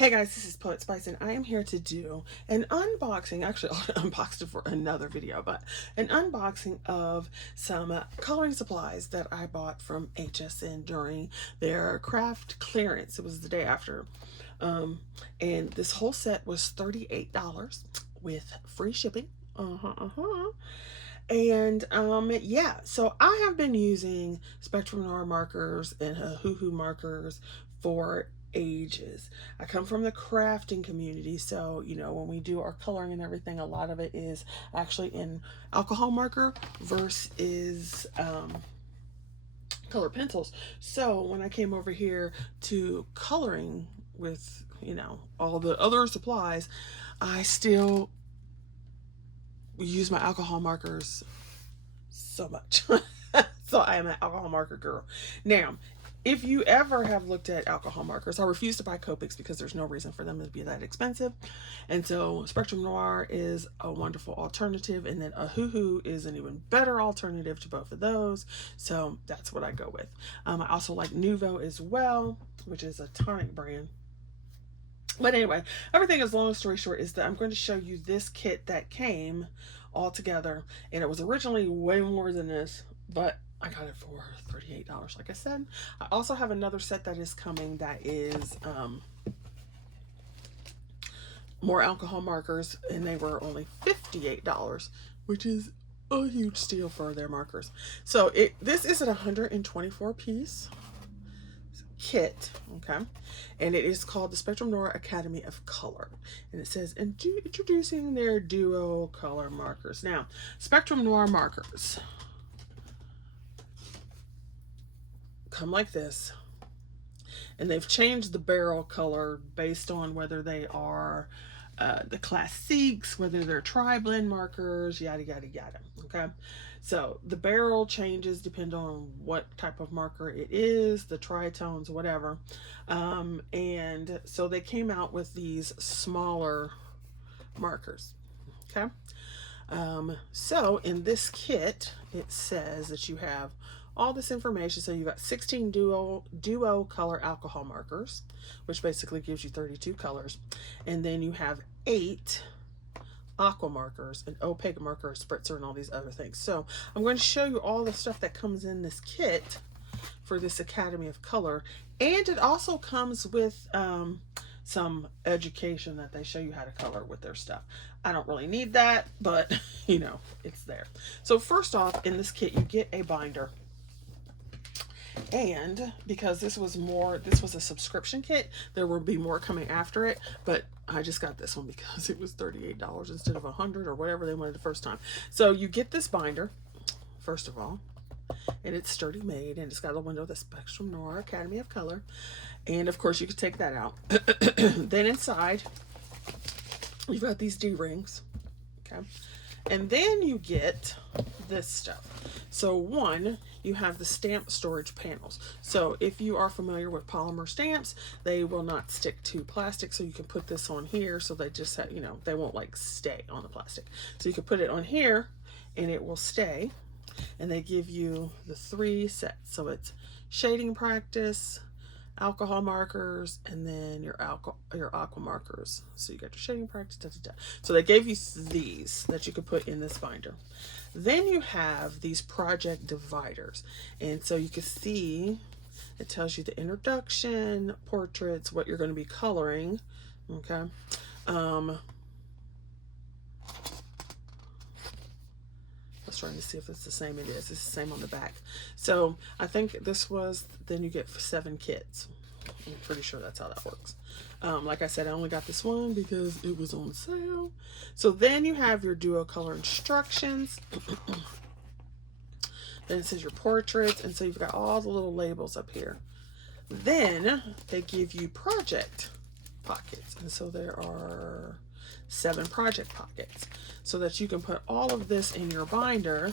Hey guys, this is Poet Spice, and I am here to do an unboxing. Actually, I unboxed it for another video, but an unboxing of some coloring supplies that I bought from HSN during their craft clearance. It was the day after. And this whole set was $38 with free shipping. And yeah, so I have been using Spectrum Noir markers and Hoo markers for ages. I come from the crafting community, so you know, when we do our coloring and everything, a lot of it is actually in alcohol marker versus color pencils. So when I came over here to coloring with, you know, all the other supplies, I still use my alcohol markers so much. So I am an alcohol marker girl. Now, if you ever have looked at alcohol markers, I refuse to buy Copics because there's no reason for them to be that expensive. And so Spectrum Noir is a wonderful alternative, and then a Hoo is an even better alternative to both of those. So that's what I go with. I also like Nouveau as well, which is a tonic brand. But anyway, everything is, long story short, is that I'm going to show you this kit that came all together, and it was originally way more than this, but I got it for $38, like I said. I also have another set that is coming that is more alcohol markers, and they were only $58, which is a huge steal for their markers. So this is a 124 piece kit, okay, and it is called the Spectrum Noir Academy of Color, and it says introducing their duo color markers. Now, Spectrum Noir markers come like this, and they've changed the barrel color based on whether they are the classiques, whether they're tri-blend markers, yada yada yada. Okay, so the barrel changes depend on what type of marker it is, the tritones, whatever. And so they came out with these smaller markers. Okay, so in this kit, it says that you have all this information. So you've got 16 duo color alcohol markers, which basically gives you 32 colors. And then you have 8 aqua markers, an opaque marker, a spritzer, and all these other things. So I'm going to show you all the stuff that comes in this kit for this Academy of Color. And it also comes with some education that they show you how to color with their stuff. I don't really need that, but you know, it's there. So first off, in this kit, you get a binder. And because this was a subscription kit, there will be more coming after it, but I just got this one because it was $38 instead of $100 or whatever they wanted the first time. So you get this binder, first of all, and it's sturdy made, and it's got a window, the Spectrum Noir Academy of Color, and of course you could take that out. Then inside, you've got these D-rings, okay, and then you get this stuff. So one, you have the stamp storage panels. So if you are familiar with polymer stamps, they will not stick to plastic, so you can put this on here, so they just have, you know, they won't like stay on the plastic. So you can put it on here and it will stay. And they give you the 3 sets. So it's shading practice, alcohol markers, and then your aqua markers. So you got your shading practice, da, da, da. So they gave you these that you could put in this binder. Then you have these project dividers, and so you can see it tells you the introduction, portraits, what you're going to be coloring. Okay, I was trying to see if it's the same. It is. It's the same on the back. So I think this was, then you get 7 kits. I'm pretty sure that's how that works. Like I said, I only got this one because it was on sale. So then you have your duo color instructions. Then it says your portraits, and so you've got all the little labels up here. Then they give you project pockets, and so there are 7 project pockets, so that you can put all of this in your binder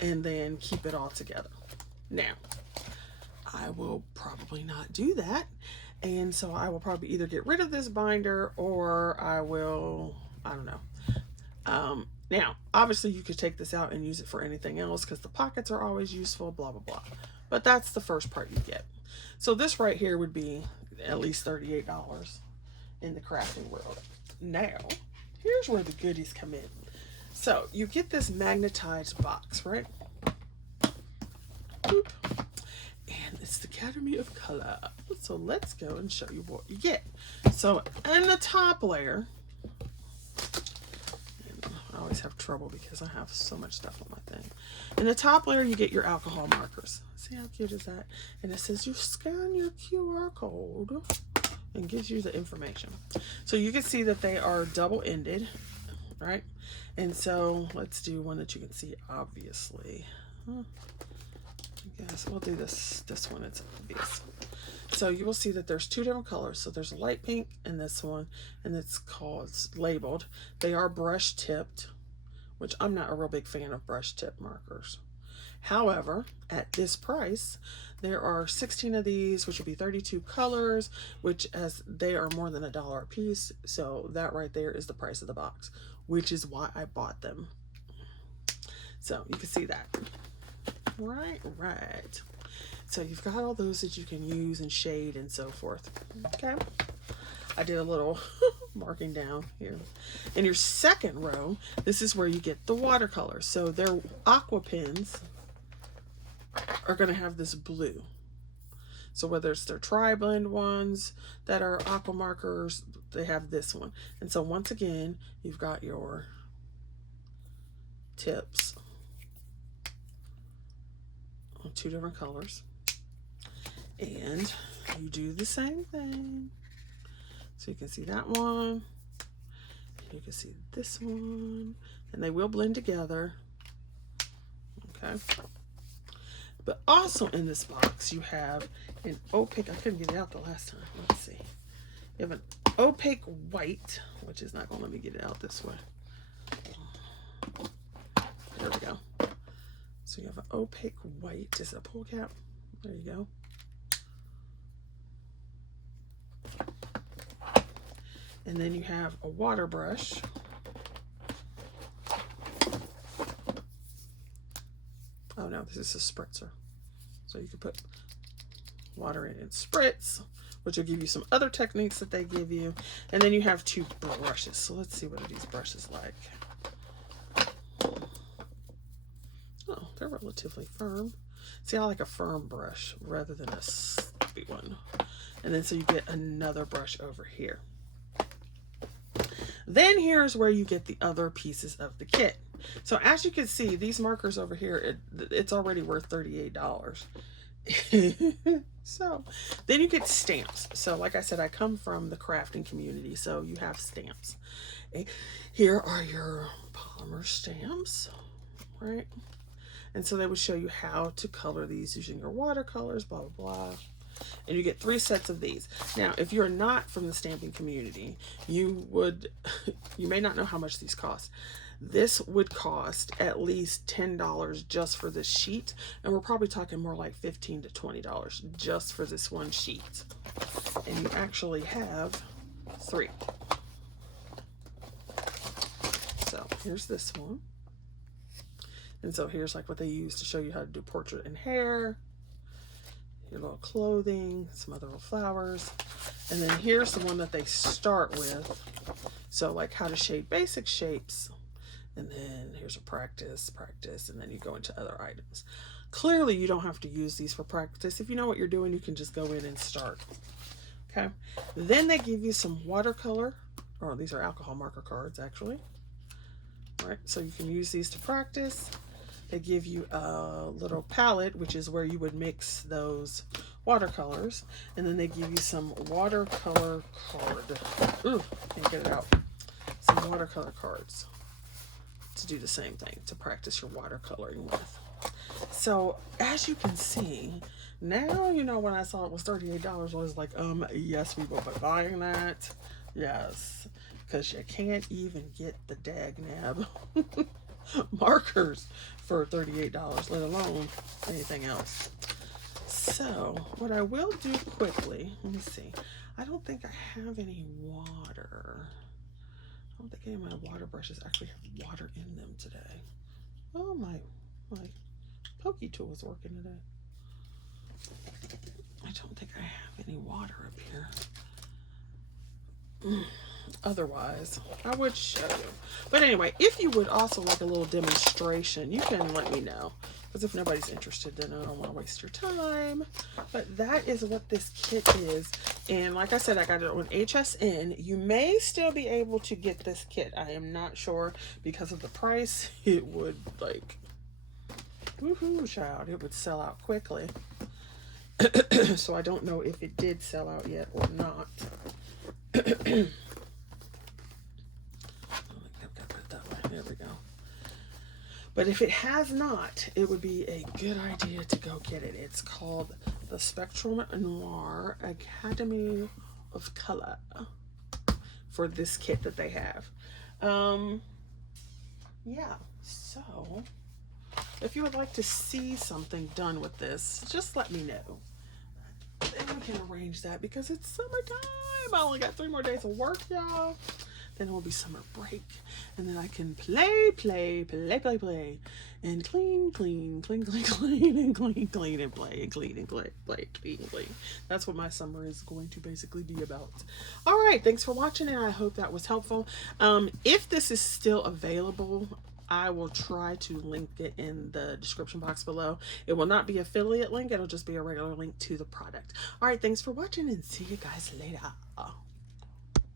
and then keep it all together. Now, I will probably not do that, and so I will probably either get rid of this binder or I will, I don't know. Now, obviously you could take this out and use it for anything else because the pockets are always useful, blah, blah, blah. But that's the first part you get. So this right here would be at least $38. in the crafting world. Now, here's where the goodies come in. So you get this magnetized box, right? Boop. And it's the Academy of Color. So let's go and show you what you get. So in the top layer, I always have trouble because I have so much stuff on my thing. In the top layer, you get your alcohol markers. See how cute is that? And it says you scan your QR code and gives you the information. So you can see that they are double-ended, right? And so let's do one that you can see, obviously. I guess we'll do this one. It's obvious. So you will see that there's two different colors. So there's a light pink and this one, and it's labeled. They are brush tipped, which I'm not a real big fan of brush tip markers. However, at this price, there are 16 of these, which would be 32 colors, which as they are more than $1 a piece. So that right there is the price of the box, which is why I bought them. So you can see that. Right. So you've got all those that you can use and shade and so forth. Okay. I did a little marking down here. In your second row, this is where you get the watercolors. So their Aqua pens are going to have this blue. So whether it's their tri-blend ones that are Aqua markers, they have this one. And so once again, you've got your tips on two different colors. And you do the same thing. So you can see that one. You can see this one. And they will blend together. Okay. But also in this box, you have an opaque, I couldn't get it out the last time. Let's see. You have an opaque white, which is not going to let me get it out this way. There we go. So you have an opaque white. Is it a pull cap? There you go. And then you have a water brush. Oh no, this is a spritzer. So you can put water in and spritz, which will give you some other techniques that they give you. And then you have two brushes. So let's see what are these brushes like. Oh, they're relatively firm. See, I like a firm brush rather than a sloppy one. And then so you get another brush over here. Then here's where you get the other pieces of the kit. So as you can see, these markers over here, it's already worth $38. So then you get stamps. So like I said, I come from the crafting community, so you have stamps. Here are your polymer stamps, right? And so they would show you how to color these using your watercolors, blah, blah, blah. And you get 3 sets of these. Now, if you're not from the stamping community, you may not know how much these cost. This would cost at least $10 just for this sheet, and we're probably talking more like $15 to $20 just for this one sheet. And you actually have 3. So here's this one. And so here's like what they use to show you how to do portrait and hair, your little clothing, some other little flowers. And then here's the one that they start with. So like how to shape basic shapes. And then here's a practice, and then you go into other items. Clearly you don't have to use these for practice. If you know what you're doing, you can just go in and start. Okay. Then they give you some watercolor, or these are alcohol marker cards actually. All right, so you can use these to practice. They give you a little palette, which is where you would mix those watercolors. And then they give you some watercolor card. Ooh, can't get it out. Some watercolor cards to do the same thing, to practice your watercoloring with. So as you can see, now, you know, when I saw it was $38, I was like, yes, we will be buying that. Yes, because you can't even get the dagnab markers for $38, let alone anything else. So what I will do quickly, let me see. I don't think I have any water. I don't think any of my water brushes actually have water in them today. Oh, my pokey tool is working today. I don't think I have any water up here. Otherwise, I would show you. But anyway, if you would also like a little demonstration, you can let me know. Because if nobody's interested, then I don't want to waste your time. But that is what this kit is. And like I said, I got it on HSN. You may still be able to get this kit. I am not sure because of the price. It would like, woohoo, child. It would sell out quickly. So I don't know if it did sell out yet or not. There we go. But if it has not, it would be a good idea to go get it. It's called the Spectrum Noir Academy of Color for this kit that they have. Yeah, so if you would like to see something done with this, just let me know. Then we can arrange that because it's summertime. I only got 3 more days of work, y'all. Then it will be summer break. And then I can play, and clean, and clean, and play, and clean, and clean. That's what my summer is going to basically be about. All right, thanks for watching, and I hope that was helpful. If this is still available, I will try to link it in the description box below. It will not be an affiliate link. It'll just be a regular link to the product. All right, thanks for watching, and see you guys later.